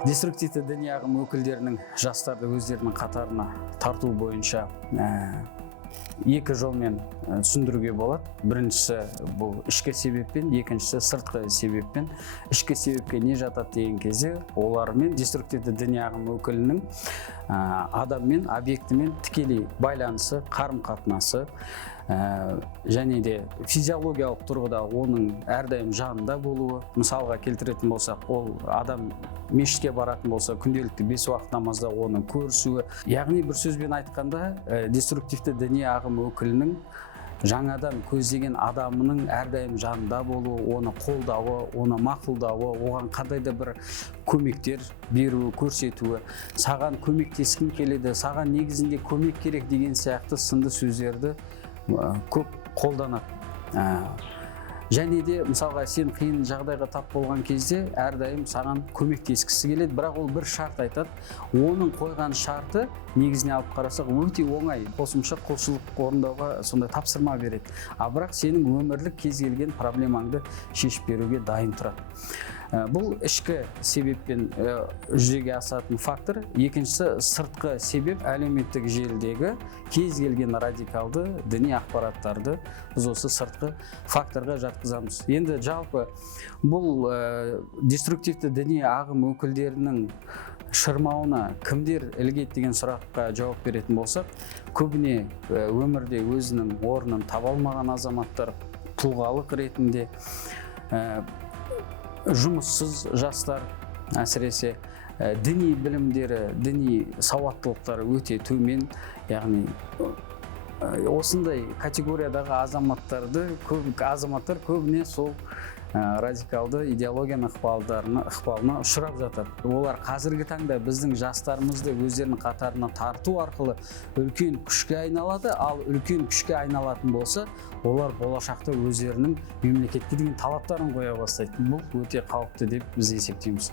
Деструктивті діни ағым өкілдерінің жастарды өздерінің қатарына тарту бойынша екі жолмен түсіндіруге болады. Біріншісі бұл ішкі себеппен, екіншісі сыртқы себеппен. Ішкі себепке не жатады деген кезде олармен деструктивті діни ағым өкілінің адаммен, объектімен тікелей байланысы, қарым-қатынасы және де физиологиялық тұрғыда оның әрдайым жанында болуы. Мысалға келтіретін болсақ, ол адам мешітке баратын болса, күнделікті 5 уақыт намазда оны көрісуі. Яғни бір сөзбен айтқанда, деструктивті діни ағым өкілінің жаңадан көздеген адамының әрдайым жанында болуы, оны қолдауы, оны мақұлдауы, оған қандай да бір көмектер беруі, көрсетуі, саған көмектескім келеді, саған негізінде көмек керек деген сияқты сынды сөздерді көп қолданады. Және де мысалға сен қиын жағдайға тап болған кезде әрдайым саған көмектескісі келеді, бірақ ол бір шарт айтады. Оның қойған шарты негізіне алып қарасақ өте оңай, қосымша құлшылық орындауға сондай тапсырма береді. Бірақ сенің өмірлік кез келген проблемаңды шешіп беруге дайын тұрады. Бұл ішкі себеппен жүзеге асатын фактор. Екіншісі сыртқы себеп, әлеуметтік желідегі кез келген радикалды діни ақпараттарды біз осы сыртқы факторға жатқызамыз. Енді жалпы бұл деструктивті діни ағым өкілдерінің шырмауына кімдер ілігеді деген сұраққа жауап беретін болсақ, көбіне өмірде өзінің орнын таба алмаған азаматтар, тұлғалық ретінде жұмыссыз жастар, әсіресе діни білімдері, діни сауаттылықтары өте төмен, яғни осындай категориядағы азаматтар көбіне сол радикалды идеологияның ықпалына ұшырап жатыр. Олар қазіргі таңда біздің жастарымызды өздерінің қатарына тарту арқылы үлкен күшке айналады, ал үлкен күшке айналатын болса, олар болашақта өздерінің мемлекетке деген талаптарын қоя бастайды. Бұл өте қауіпті деп біз есептейміз.